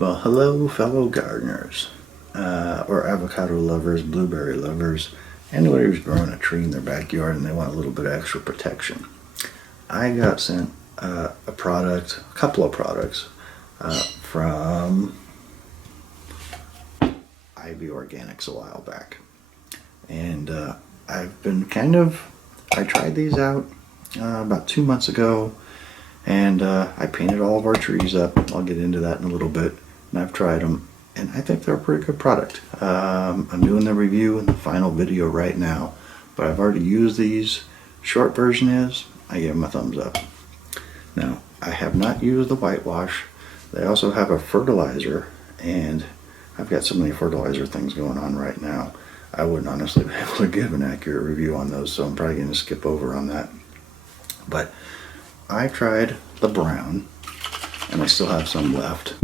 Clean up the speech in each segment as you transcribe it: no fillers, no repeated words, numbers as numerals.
Well, hello fellow gardeners, or avocado lovers, blueberry lovers, anybody who's growing a tree in their backyard and they want a little bit of extra protection. I got sent a couple of products from Ivy Organics a while back. And I've been I tried these out about 2 months ago, and I painted all of our trees up. I'll get into that in a little bit. And I've tried them, and I think they're a pretty good product. I'm doing the review and the final video right now, but I've already used these. Short version is, I give them a thumbs up. Now, I have not used the whitewash. They also have a fertilizer, and I've got so many fertilizer things going on right now. I wouldn't honestly be able to give an accurate review on those, so I'm probably going to skip over on that. But I tried the brown, and I still have some left.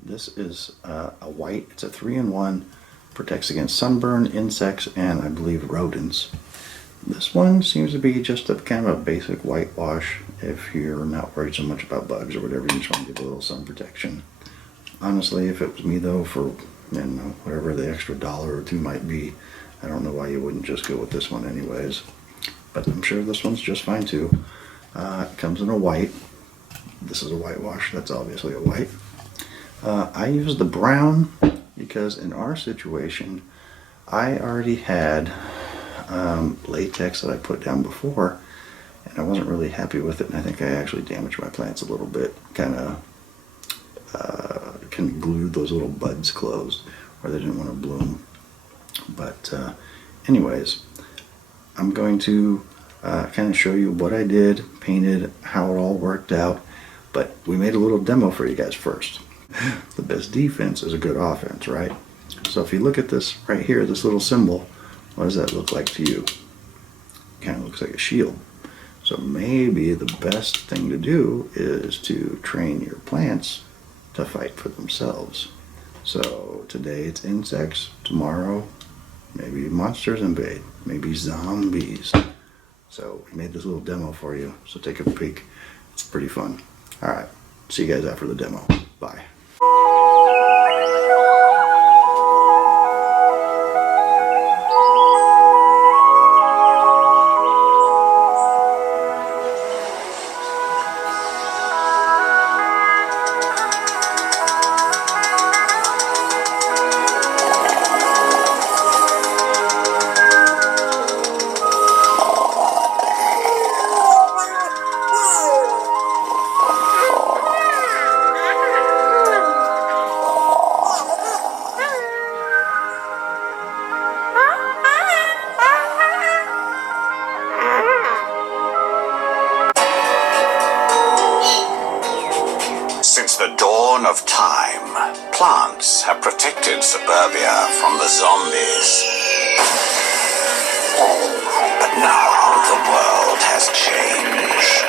This is a white. It's a 3-in-1. Protects against sunburn, insects, and I believe rodents. This one seems to be just a kind of a basic whitewash if you're not worried so much about bugs or whatever. You just want to give a little sun protection. Honestly, if it was me though, for whatever the extra $1 or $2 might be, I don't know why you wouldn't just go with this one anyways. But I'm sure this one's just fine too. It comes in a white. This is a whitewash. That's obviously a white. I used the brown because in our situation, I already had latex that I put down before, and I wasn't really happy with it, and I think I actually damaged my plants a little bit. Kind of glued those little buds closed where they didn't want to bloom. But anyways, I'm going to kind of show you what I did, painted, how it all worked out, but we made a little demo for you guys first. The best defense is a good offense, right? So if you look at this right here, this little symbol, what does that look like to you? Kind of looks like a shield. So maybe the best thing to do is to train your plants to fight for themselves. So today it's insects, tomorrow maybe monsters invade, maybe zombies. So we made this little demo for you, so take a peek. It's pretty fun. Alright, see you guys after the demo. Bye. Since the dawn of time, plants have protected suburbia from the zombies. But now the world has changed.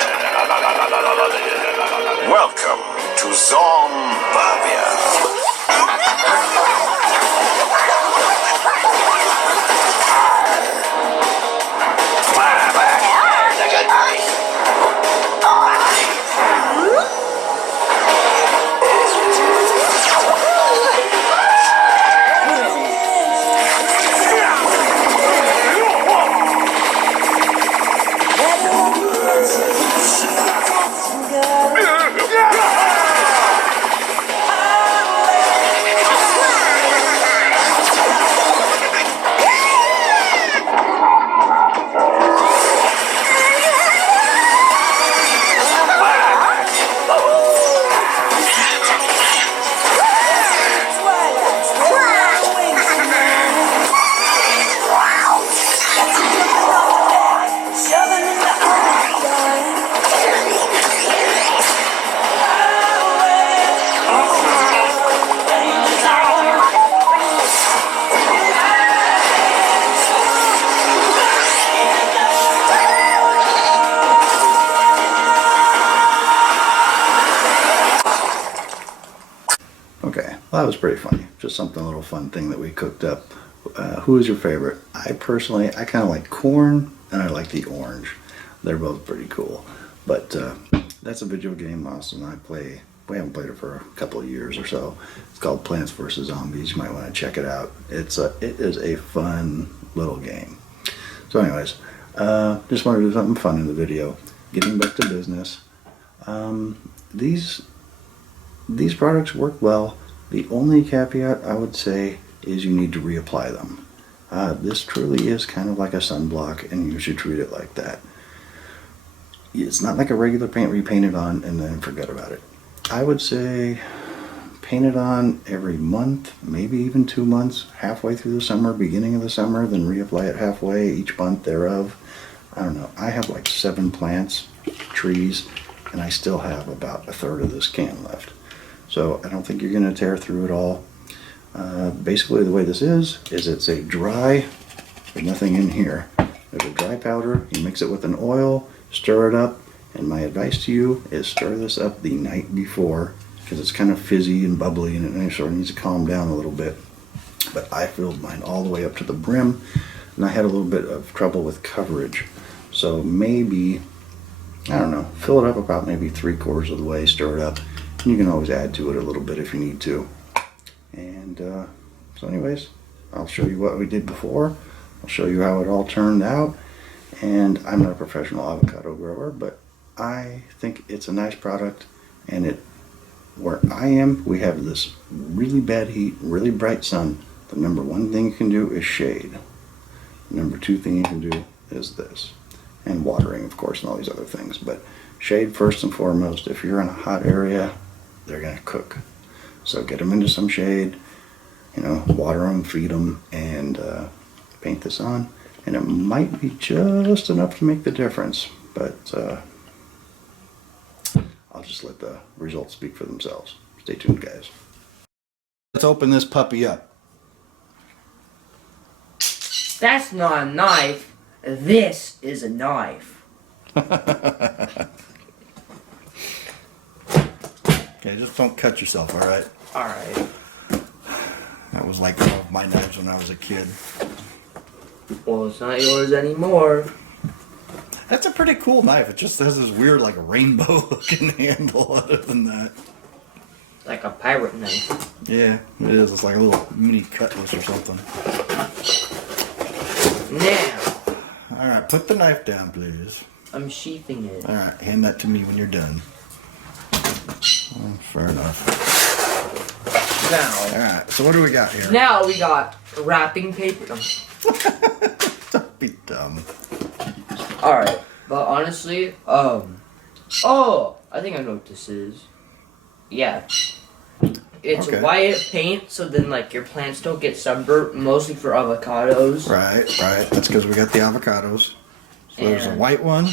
Welcome to Zomburbia. Okay, well, that was pretty funny. Just something, a little fun thing that we cooked up. Who is your favorite? I personally, I kind of like corn, and I like the orange. They're both pretty cool. But that's a video game Austin and I play we haven't played it for a couple of years or so. It's called Plants vs. Zombies. You might want to check it out. It is a fun little game. So anyways, just wanted to do something fun in the video. Getting back to business. These products work well. The only caveat I would say is you need to reapply them. This truly is kind of like a sunblock, and you should treat it like that. It's not like a regular paint where you paint it on and then forget about it. I would say paint it on every month, maybe even 2 months, halfway through the summer, beginning of the summer, then reapply it halfway each month thereof. I don't know. I have like 7 plants, trees, and I still have about a third of this can left. So I don't think you're going to tear through it all. Basically the way this is it's a dry, there's nothing in here. There's a dry powder, you mix it with an oil, stir it up, and my advice to you is stir this up the night before, because it's kind of fizzy and bubbly and it sort of needs to calm down a little bit. But I filled mine all the way up to the brim, and I had a little bit of trouble with coverage. So maybe, I don't know, fill it up about maybe 3/4 of the way, stir it up, and you can always add to it a little bit if you need to. And so anyways, I'll show you what we did before. I'll show you how it all turned out. And I'm not a professional avocado grower, but I think it's a nice product. And where I am, we have this really bad heat, really bright sun. The number 1 thing you can do is shade. The number 2 thing you can do is this. And watering, of course, and all these other things. But shade first and foremost. If you're in a hot area, they're going to cook. So get them into some shade, water them, feed them, and paint this on. And it might be just enough to make the difference, but I'll just let the results speak for themselves. Stay tuned, guys. Let's open this puppy up. That's not a knife. This is a knife. Okay, just don't cut yourself, all right? Alright. That was like all of my knives when I was a kid. Well, it's not yours anymore. That's a pretty cool knife. It just has this weird, like, rainbow looking handle other than that. Like a pirate knife. Yeah, it is. It's like a little mini cutlass or something. Now. Alright, put the knife down, please. I'm sheathing it. Alright, hand that to me when you're done. Oh, fair enough. Now. Alright, so what do we got here? Now we got wrapping paper. Don't be dumb. Alright, but honestly, oh, I think I know what this is. Yeah. It's Okay. white paint, so then like your plants don't get sunburnt, mostly for avocados. Right. That's because we got the avocados. So there's a And- white one.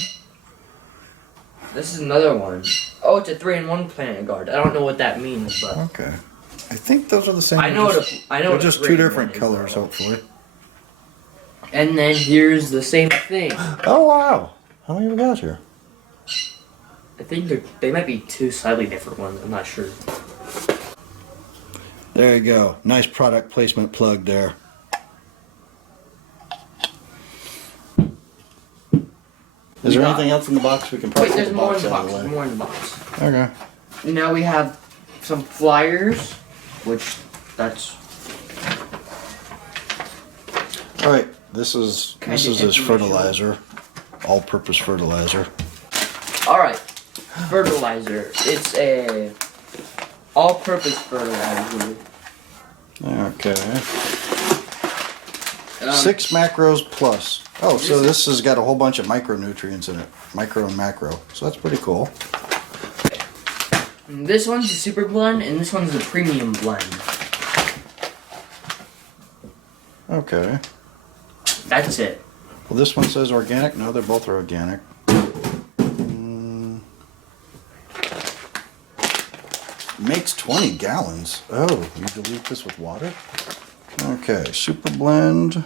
This is another one. Oh, it's a 3-in-1 plant guard. I don't know what that means, but Okay. I think those are the same. I know They're what just a 2 3-in-1 different is, colors, though. hopefully. And then here's the same thing. Oh, wow. How many have we got here? I think they might be 2 slightly different ones. I'm not sure. There you go. Nice product placement plug there. Is there anything else in the box we can probably Wait, there's put more in the out box. of There's way? more in the box. Okay. Now we have some flyers, which that's All right. This is Kind this of is his informational. fertilizer, all-purpose fertilizer. all right. Fertilizer. It's a all-purpose fertilizer. Okay. 6 6 macros plus. Oh, so This this has got a whole bunch of micronutrients in it. Micro and macro. So that's pretty cool. This one's a super blend, and this one's a premium blend. Okay. That's it. Well, this one says organic. No, they both are organic. Makes 20 gallons. Oh, you dilute this with water? Okay, super blend.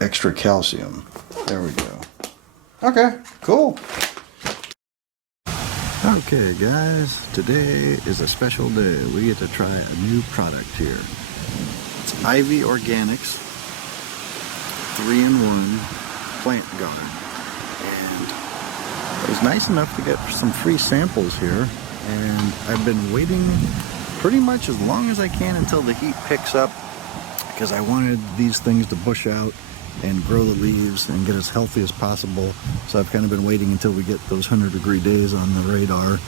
Extra calcium. There we go. Okay, cool. Okay, guys, today is a special day. We get to try a new product here. It's Ivy Organics 3-in-1 Plant Guard. And I was nice enough to get some free samples here, and I've been waiting pretty much as long as I can until the heat picks up, because I wanted these things to bush out and grow the leaves and get as healthy as possible. So I've kind of been waiting until we get those 100-degree days on the radar,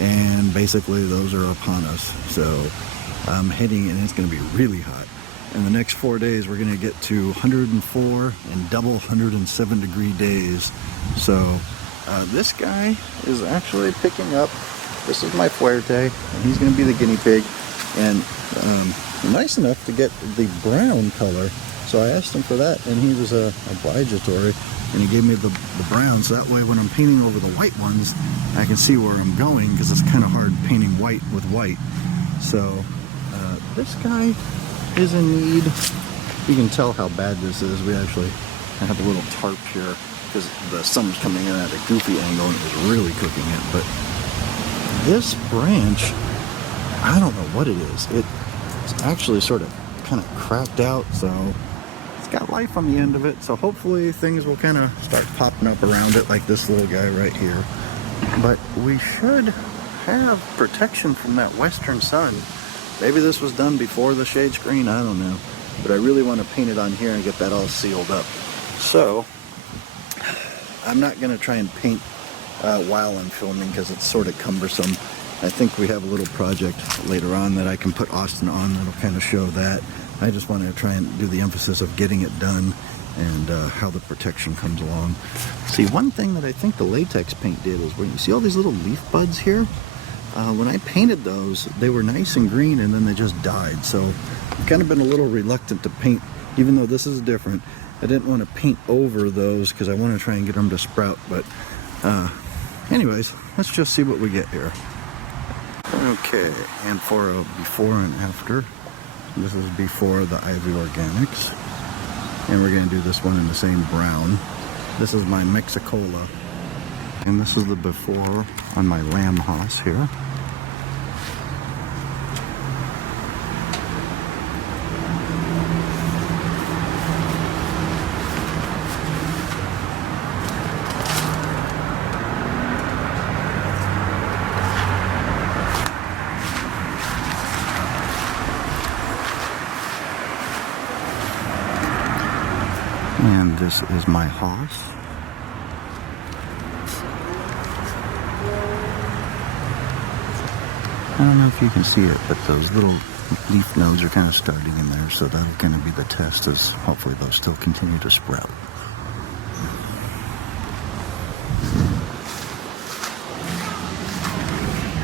and basically those are upon us. So I'm heading, and it's going to be really hot. In the next 4 days, we're going to get to 104 and double 107-degree days. So this guy is actually picking up. This is my Fuerte, and he's going to be the guinea pig. And nice enough to get the brown color. So I asked him for that, and he was obligatory, and he gave me the brown. So that way, when I'm painting over the white ones, I can see where I'm going, because it's kind of hard painting white with white. So this guy is in need. You can tell how bad this is. We actually have a little tarp here because the sun's coming in at a goofy angle and it's really cooking it. But this branch, I don't know what it is. It's actually sort of kind of cracked out, so it's got life on the end of it. So hopefully things will kind of start popping up around it, like this little guy right here. But we should have protection from that western sun. Maybe this was done before the shade screen, I don't know. But I really want to paint it on here and get that all sealed up. So, I'm not going to try and paint while I'm filming because it's sort of cumbersome. I think we have a little project later on that I can put Austin on that'll kind of show that. I just want to try and do the emphasis of getting it done and how the protection comes along. See, one thing that I think the latex paint did is when you see all these little leaf buds here, when I painted those, they were nice and green, and then they just died. So I've kind of been a little reluctant to paint, even though this is different. I didn't want to paint over those because I want to try and get them to sprout. But anyways, let's just see what we get here. Okay, and for a before and after, this is before the Ivy Organics, and we're going to do this one in the same brown. This is my Mexicola. And this is the before on my lamb hoss here. And this is my hoss. I don't know if you can see it, but those little leaf nodes are kind of starting in there, so that'll kind of be the test, as hopefully they'll still continue to sprout.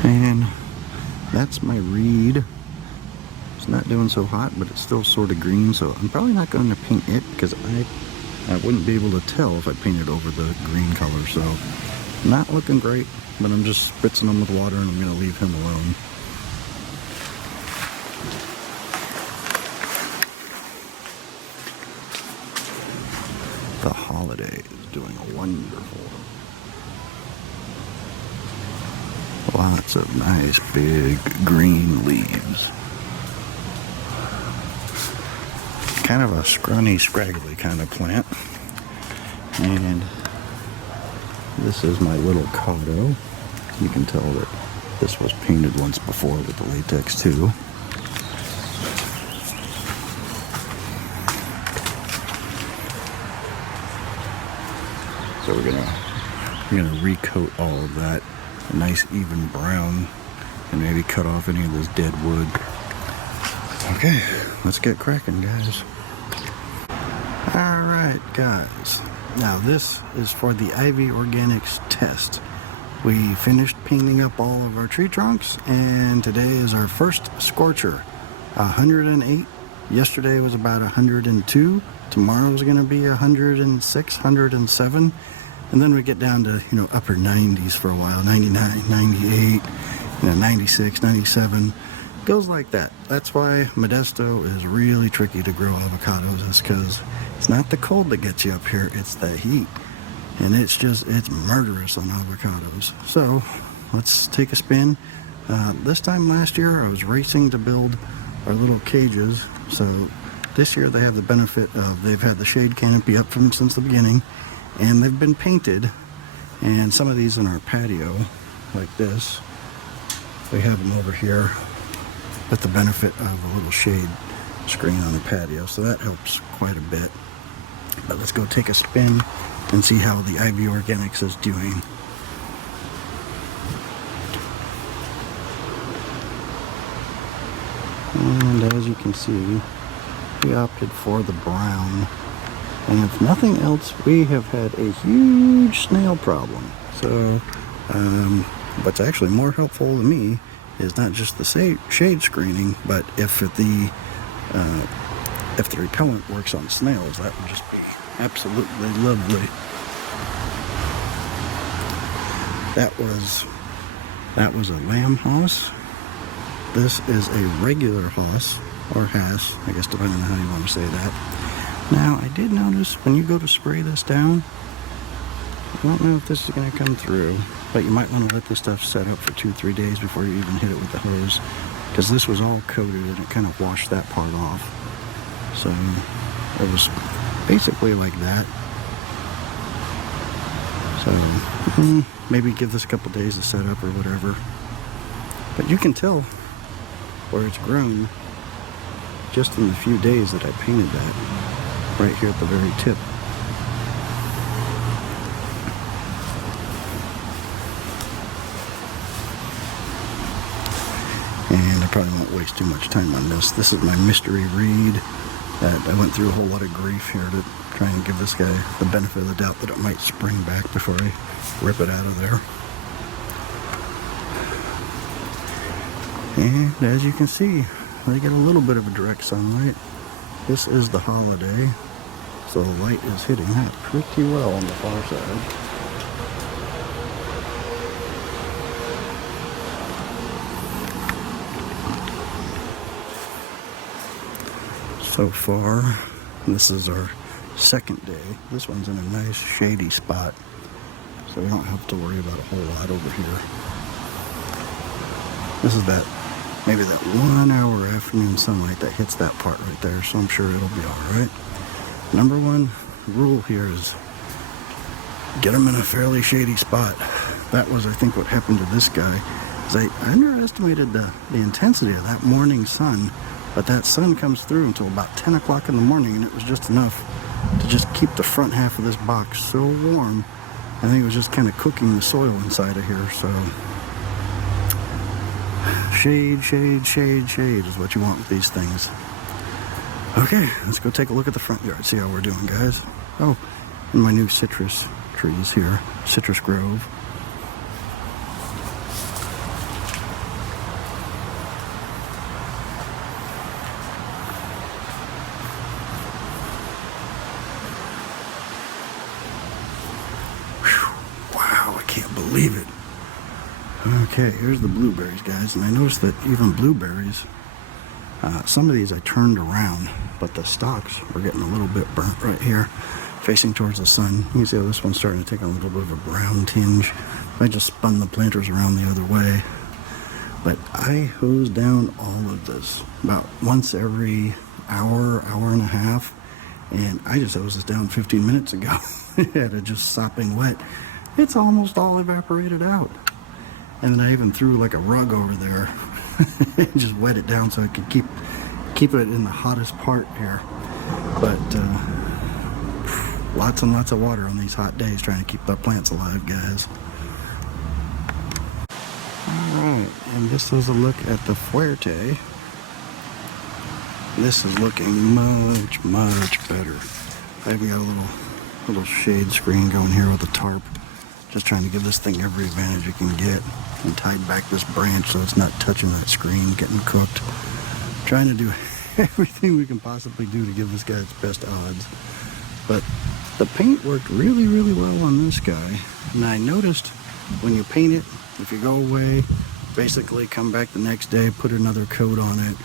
And that's my reed. It's not doing so hot, but it's still sort of green, so I'm probably not going to paint it because I wouldn't be able to tell if I painted over the green color, so not looking great. But I'm just spritzing them with water, and I'm going to leave him alone. The Holiday is doing wonderful. Lots of nice big green leaves. Kind of a scrawny, scraggly kind of plant. And this is my little Cotto. You can tell that this was painted once before with the latex too. So we're gonna recoat all of that a nice even brown, and maybe cut off any of this dead wood. Okay, let's get cracking, guys. All right, guys. Now this is for the Ivy Organics test. We finished painting up all of our tree trunks, and today is our first scorcher. 108. Yesterday was about 102. Tomorrow's going to be 106, 107. And then we get down to, upper 90s for a while. 99, 98, 96, 97. Goes like that. That's why Modesto is really tricky to grow avocados, is because it's not the cold that gets you up here, it's the heat. And it's murderous on avocados. So let's take a spin. This time last year I was racing to build our little cages. So this year they have the benefit of they've had the shade canopy up since the beginning, and they've been painted. And some of these in our patio, like this, we have them over here with the benefit of a little shade screen on the patio, so that helps quite a bit. But let's go take a spin and see how the Ivy Organics is doing. And as you can see, we opted for the brown. And if nothing else, we have had a huge snail problem. So what's actually more helpful to me is not just the shade screening, but if the repellent works on snails, that would just be absolutely lovely. That was a lamb house. This is a regular house, or hass, I guess, depending on how you want to say that. Now, I did notice when you go to spray this down, I don't know if this is going to come through, but you might want to let this stuff set up for 2-3 days before you even hit it with the hose, because this was all coated and it kind of washed that part off. So it was basically like that. So maybe give this a couple days to set up or whatever. But you can tell where it's grown just in the few days that I painted that, right here at the very tip. And I probably won't waste too much time on this. This is my mystery reed that I went through a whole lot of grief here to try and give this guy the benefit of the doubt that it might spring back before I rip it out of there. And as you can see, they get a little bit of a direct sunlight. This is the holiday, so the light is hitting that pretty well on the far side. So far, this is our second day. This one's in a nice shady spot, so we don't have to worry about a whole lot over here. This is maybe that 1 hour afternoon sunlight that hits that part right there, so I'm sure it'll be alright. Number one rule here is get them in a fairly shady spot. That was, I think, what happened to this guy. Is I underestimated the intensity of that morning sun, but that sun comes through until about 10 o'clock in the morning, and it was just enough to just keep the front half of this box so warm. I think it was just kind of cooking the soil inside of here, so shade, shade, shade, shade is what you want with these things. Okay, let's go take a look at the front yard, see how we're doing, guys. Oh, and my new citrus trees here, Citrus Grove. Whew, wow, I can't believe it. Okay, here's the blueberries, guys, and I noticed that even blueberries, some of these I turned around, but the stalks were getting a little bit burnt right here, facing towards the sun. You can see how this one's starting to take on a little bit of a brown tinge. I just spun the planters around the other way. But I hose down all of this about once every hour, hour and a half, and I just hosed this down 15 minutes ago. It had it just sopping wet. It's almost all evaporated out. And then I even threw like a rug over there and just wet it down so I could keep it in the hottest part here. But lots and lots of water on these hot days trying to keep our plants alive, guys. Alright, and this is a look at the Fuerte. This is looking much, much better. I've got a little shade screen going here with a tarp. Just trying to give this thing every advantage you can get, and tied back this branch so it's not touching that screen, getting cooked. Trying to do everything we can possibly do to give this guy its best odds. But the paint worked really, really well on this guy. And I noticed when you paint it, if you go away, basically come back the next day, put another coat on it,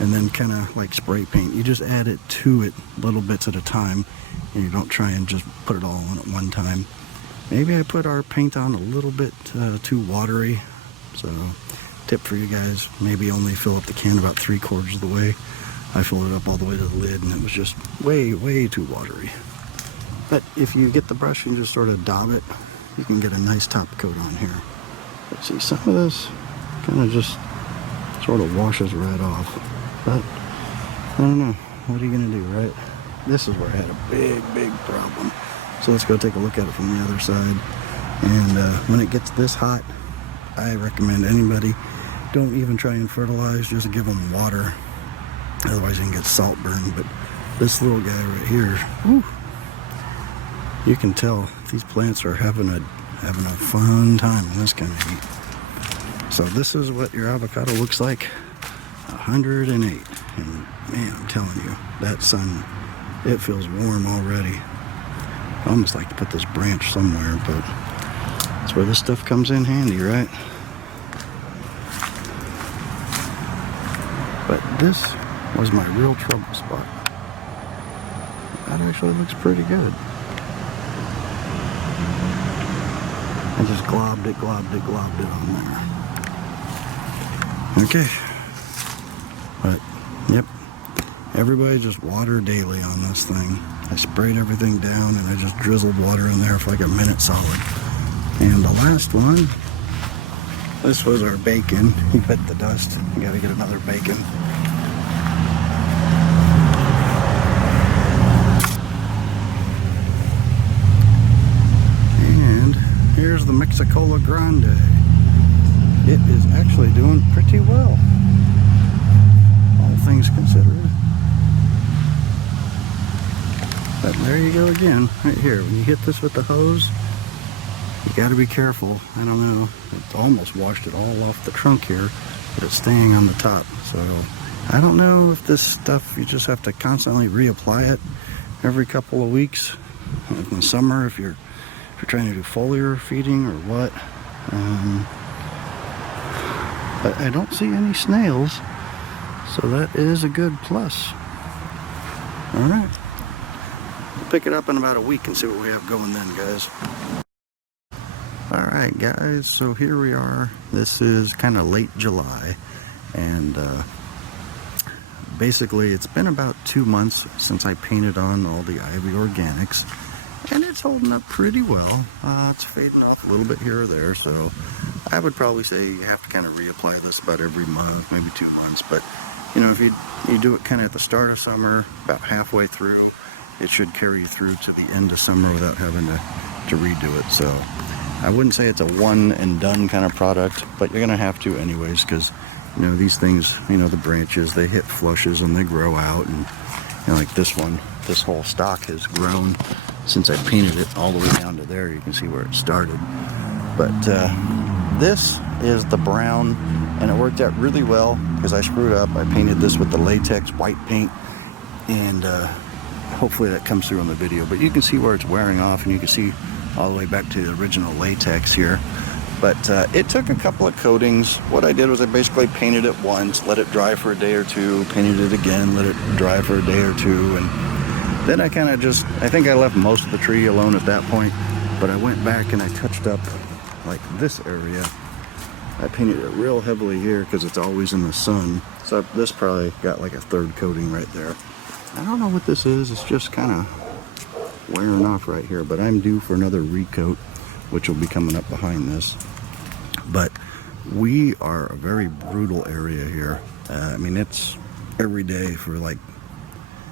and then kind of like spray paint. You just add it to it little bits at a time, and you don't try and just put it all on at one time. Maybe I put our paint on a little bit too watery, so tip for you guys, maybe only fill up the can about 3/4 of the way. I filled it up all the way to the lid, and it was just way, way too watery. But if you get the brush and just sort of daub it you can get a nice top coat on here. But see, some of this kind of just sort of washes right off. But I don't know. What are you gonna do, right? This is where I had a big problem. So let's go take a look at it from the other side. And when it gets this hot, I recommend anybody don't even try and fertilize. Just give them water. Otherwise, you can get salt burn. But this little guy right here, whew, you can tell these plants are having a fun time in this kind of heat. So this is what your avocado looks like, 108. And man, I'm telling you, that sun, it feels warm already. I almost like to put this branch somewhere, but that's where this stuff comes in handy, right? But this was my real trouble spot. That actually looks pretty good. I just globbed it on there. Okay. But, yep. Everybody just water daily on this thing. I sprayed everything down and I just drizzled water in there for like a minute solid. And the last one, this was our bacon. He bit the dust. You gotta get another bacon. And here's the Mexicola Grande. It is actually doing pretty well, all things considered. But there you go again, right here. When you hit this with the hose, you got to be careful. I don't know, it almost washed it all off the trunk here, but it's staying on the top. So I don't know if this stuff, you just have to constantly reapply it every couple of weeks. In the summer, if you're trying to do foliar feeding or what. But I don't see any snails, so that is a good plus. All right. Pick it up in about a week and see what we have going then, guys. Alright guys, so here we are. This is kind of late July, and basically it's been about 2 months since I painted on all the Ivy Organics, and it's holding up pretty well. It's fading off a little bit here or there, so I would probably say you have to kind of reapply this about every month, maybe 2 months. But you know, if you do it kind of at the start of summer, about halfway through, it should carry you through to the end of summer without having to redo it. So I wouldn't say it's a one and done kind of product, but you're gonna have to anyways, because you know, these things, you know, the branches, they hit flushes and they grow out. And you know, like this one, this whole stock has grown since I painted it all the way down to there. You can see where it started. But this is the brown, and it worked out really well because I screwed up. I painted this with the latex white paint, and hopefully that comes through on the video, but you can see where it's wearing off, and you can see all the way back to the original latex here. But it took a couple of coatings. What I did was I basically painted it once, let it dry for a day or two, painted it again, let it dry for a day or two, and then I kind of just, I think I left most of the tree alone at that point, but I went back and I touched up like this area. I painted it real heavily here because it's always in the sun, so this probably got like a third coating right there. I don't know what this is. It's just kind of wearing off right here, but I'm due for another recoat, which will be coming up behind this. But we are a very brutal area here. I mean, it's every day for like,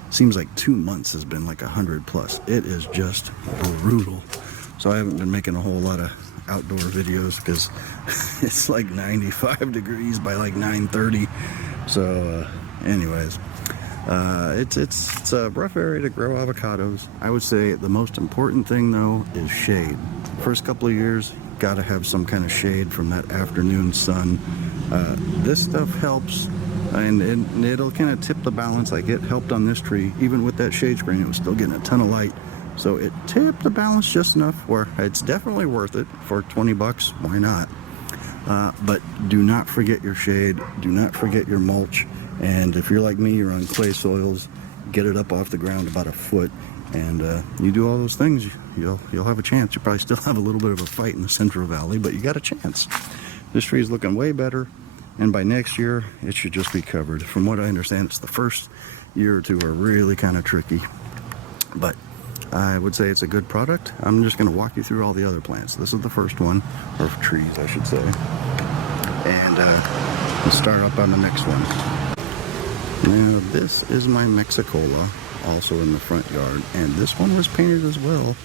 seems like 2 months has been like 100 plus. It is just brutal. So I haven't been making a whole lot of outdoor videos because it's like 95 degrees by like 9:30. So anyways, it's a rough area to grow avocados. I would say the most important thing though is shade. First couple of years, gotta have some kind of shade from that afternoon sun. This stuff helps, and it'll kind of tip the balance. Like it helped on this tree, even with that shade screen, it was still getting a ton of light. So it tipped the balance just enough where it's definitely worth it for 20 bucks. Why not? But do not forget your shade. Do not forget your mulch. And if you're like me, you're on clay soils, get it up off the ground about a foot, and you do all those things, you'll have a chance. You probably still have a little bit of a fight in the Central Valley, but you got a chance. This tree is looking way better, and by next year, it should just be covered. From what I understand, it's the first year or two are really kind of tricky. But I would say it's a good product. I'm just going to walk you through all the other plants. This is the first one, or trees I should say. And we'll start up on the next one. Now this is my Mexicola, also in the front yard, and this one was painted as well,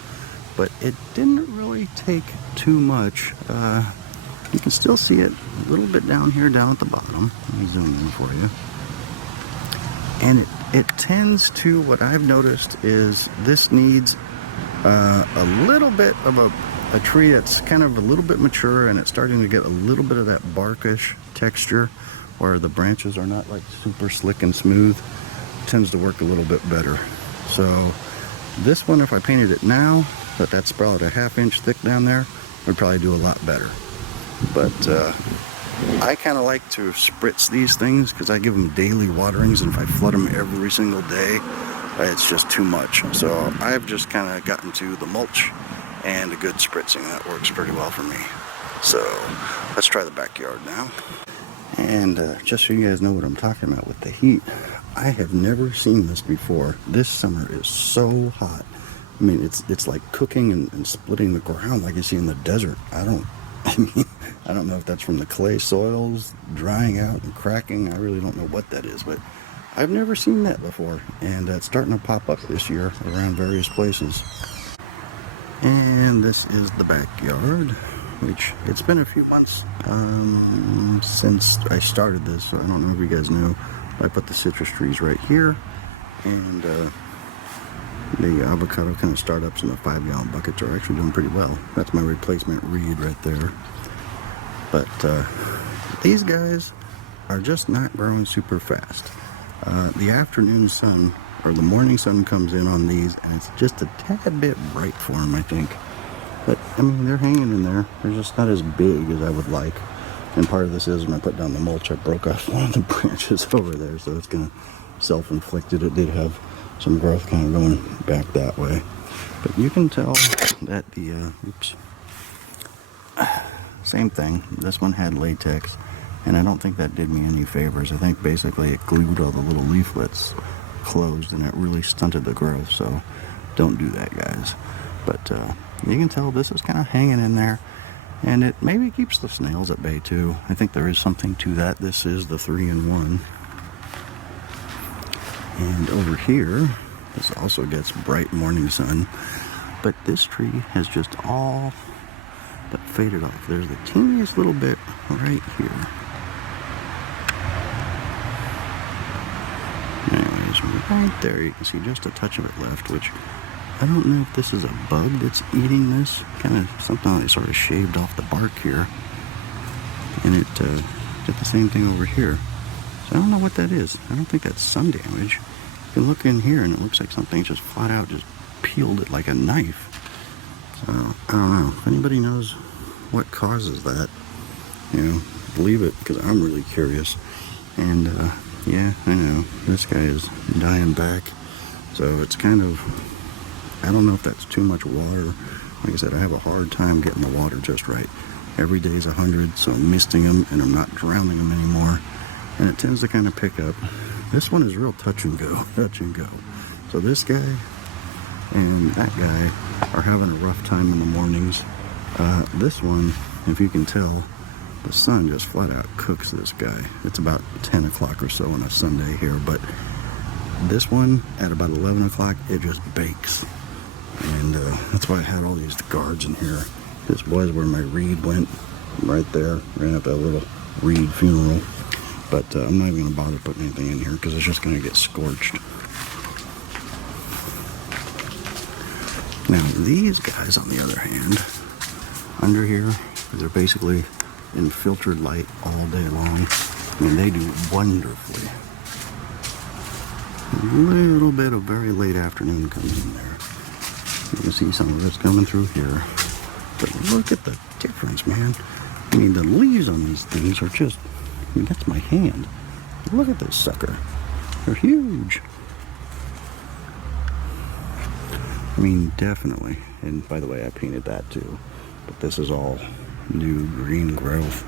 but it didn't really take too much. You can still see it a little bit down here, down at the bottom. Let me zoom in for you. And it tends to, what I've noticed is this needs a little bit of a tree that's kind of a little bit mature, and it's starting to get a little bit of that barkish texture where the branches are not like super slick and smooth. It tends to work a little bit better. So this one, if I painted it now, that's about a ½ inch thick down there, would probably do a lot better. But I kind of like to spritz these things because I give them daily waterings, and if I flood them every single day, it's just too much. So I've just kind of gotten to the mulch and a good spritzing. That works pretty well for me. So let's try the backyard now. And just so you guys know what I'm talking about with the heat, I have never seen this before. This summer is so hot. I mean, it's like cooking and splitting the ground like you see in the desert. I don't know if that's from the clay soils drying out and cracking. I really don't know what that is, but I've never seen that before, and it's starting to pop up this year around various places. And this is the backyard, which it's been a few months since I started this, so I don't know if you guys know. I put the citrus trees right here, and the avocado kind of startups in the 5-gallon buckets are actually doing pretty well. That's my replacement reed right there. But these guys are just not growing super fast. The afternoon sun or the morning sun comes in on these, and it's just a tad bit bright for them, I think. But I mean, they're hanging in there. They're just not as big as I would like. And part of this is when I put down the mulch, I broke off one of the branches over there, so it's gonna self-inflicted. It did have some growth kind of going back that way, but you can tell that the same thing. This one had latex, and I don't think that did me any favors. I think basically it glued all the little leaflets closed, and it really stunted the growth. So don't do that, guys. But you can tell this is kind of hanging in there, and it maybe keeps the snails at bay too. I think there is something to that. This is the 3-in-1. And over here, this also gets bright morning sun, but this tree has just all but faded off. There's the teeniest little bit right here. Anyways, right there you can see just a touch of it left, which I don't know if this is a bug that's eating this. Kind of something they sort of shaved off the bark here. And it did the same thing over here. So I don't know what that is. I don't think that's sun damage. You can look in here and it looks like something just flat out just peeled it like a knife. So I don't know. If anybody knows what causes that, you know, leave it, because I'm really curious. And yeah, I know this guy is dying back. So it's kind of, I don't know if that's too much water. Like I said, I have a hard time getting the water just right. Every day is 100, so I'm misting them and I'm not drowning them anymore. And it tends to kind of pick up. This one is real touch and go. So this guy and that guy are having a rough time in the mornings. This one, if you can tell, the sun just flat out cooks this guy. It's about 10 o'clock or so on a Sunday here, but this one at about 11 o'clock, it just bakes. And that's why I had all these guards in here. This was where my reed went, right there. Ran up that little reed funeral. But I'm not even going to bother putting anything in here because it's just going to get scorched. Now these guys, on the other hand, under here, they're basically in filtered light all day long. I mean, they do wonderfully. A little bit of very late afternoon comes in there. You can see some of it's coming through here. But look at the difference, man. I mean, the leaves on these things are just, I mean, that's my hand. Look at this sucker. They're huge. I mean, definitely. And by the way, I painted that too. But this is all new green growth.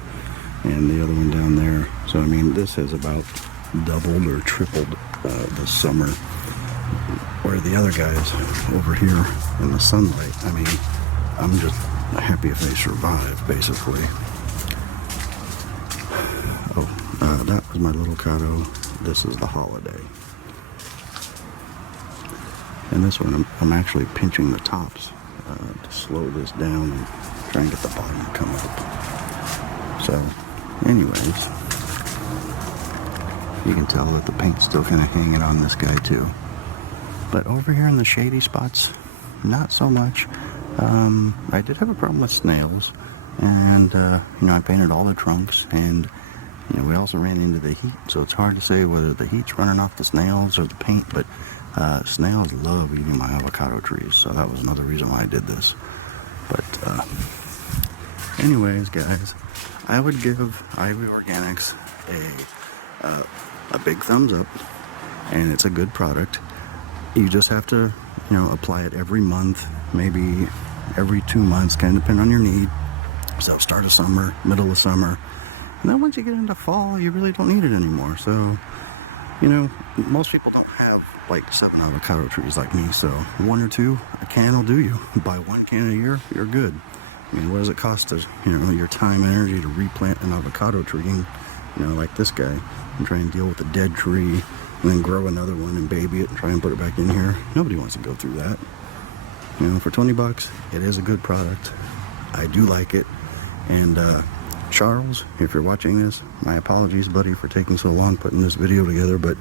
And the other one down there. So, I mean, this has about doubled or tripled this summer. where the other guys over here in the sunlight, I mean, I'm just happy if they survive, basically. Oh, that was my little avocado. This is the holiday. And this one, I'm actually pinching the tops to slow this down and try and get the bottom to come up. So, anyways, you can tell that the paint's still kind of hanging on this guy too. But over here in the shady spots, not so much. I did have a problem with snails, and you know, I painted all the trunks, and you know, we also ran into the heat, so it's hard to say whether the heat's running off the snails or the paint, but snails love eating my avocado trees, so that was another reason why I did this. But anyways, guys, I would give Ivy Organics a big thumbs up, and it's a good product. You just have to, you know, apply it every month, maybe every 2 months, kind of depend on your need. So start of summer, middle of summer, and then once you get into fall, you really don't need it anymore. So, you know, most people don't have like 7 avocado trees like me, so 1 or 2, a can will do you. Buy 1 can a year, you're good. I mean, what does it cost to, you know, your time and energy to replant an avocado tree, and, you know, like this guy, and try and deal with a dead tree, and then grow another one and baby it and try and put it back in here. Nobody wants to go through that. You know, for 20 bucks, it is a good product. I do like it. And Charles, if you're watching this, my apologies, buddy, for taking so long putting this video together, but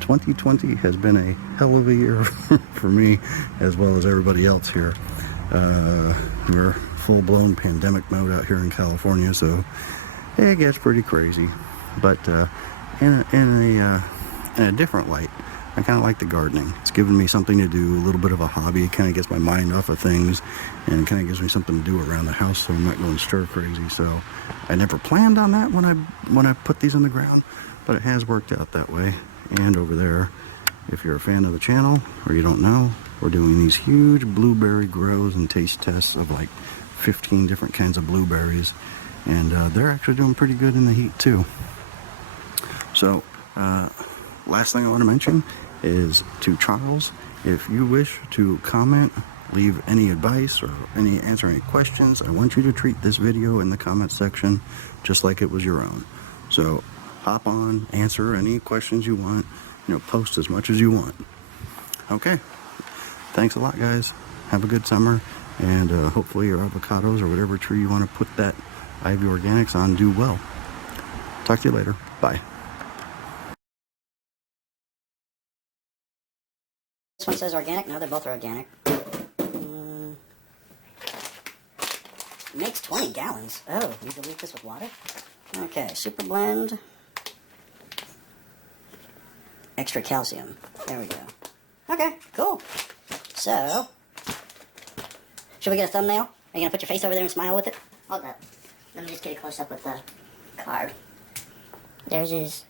2020 has been a hell of a year for me, as well as everybody else here. We're full-blown pandemic mode out here in California, so it gets pretty crazy. But in a different light, I kind of like the gardening. It's given me something to do, a little bit of a hobby. It kind of gets my mind off of things, and kind of gives me something to do around the house, so I'm not going stir crazy. So I never planned on that when I put these on the ground, but it has worked out that way. And over there, if you're a fan of the channel or you don't know, we're doing these huge blueberry grows and taste tests of like 15 different kinds of blueberries, and they're actually doing pretty good in the heat too. So last thing I want to mention is to Charles, if you wish to comment, leave any advice, or answer any questions, I want you to treat this video in the comment section just like it was your own. So hop on, answer any questions you want, you know, post as much as you want. Okay, thanks a lot, guys. Have a good summer, and hopefully your avocados or whatever tree you want to put that Ivy Organics on do well. Talk to you later. Bye. This one says organic. No, they both are organic. Makes 20 gallons. Oh, you dilute this with water? Okay, super blend. Extra calcium. There we go. Okay, cool. So, should we get a thumbnail? Are you going to put your face over there and smile with it? Hold up. Let me just get a close up with the card. There's his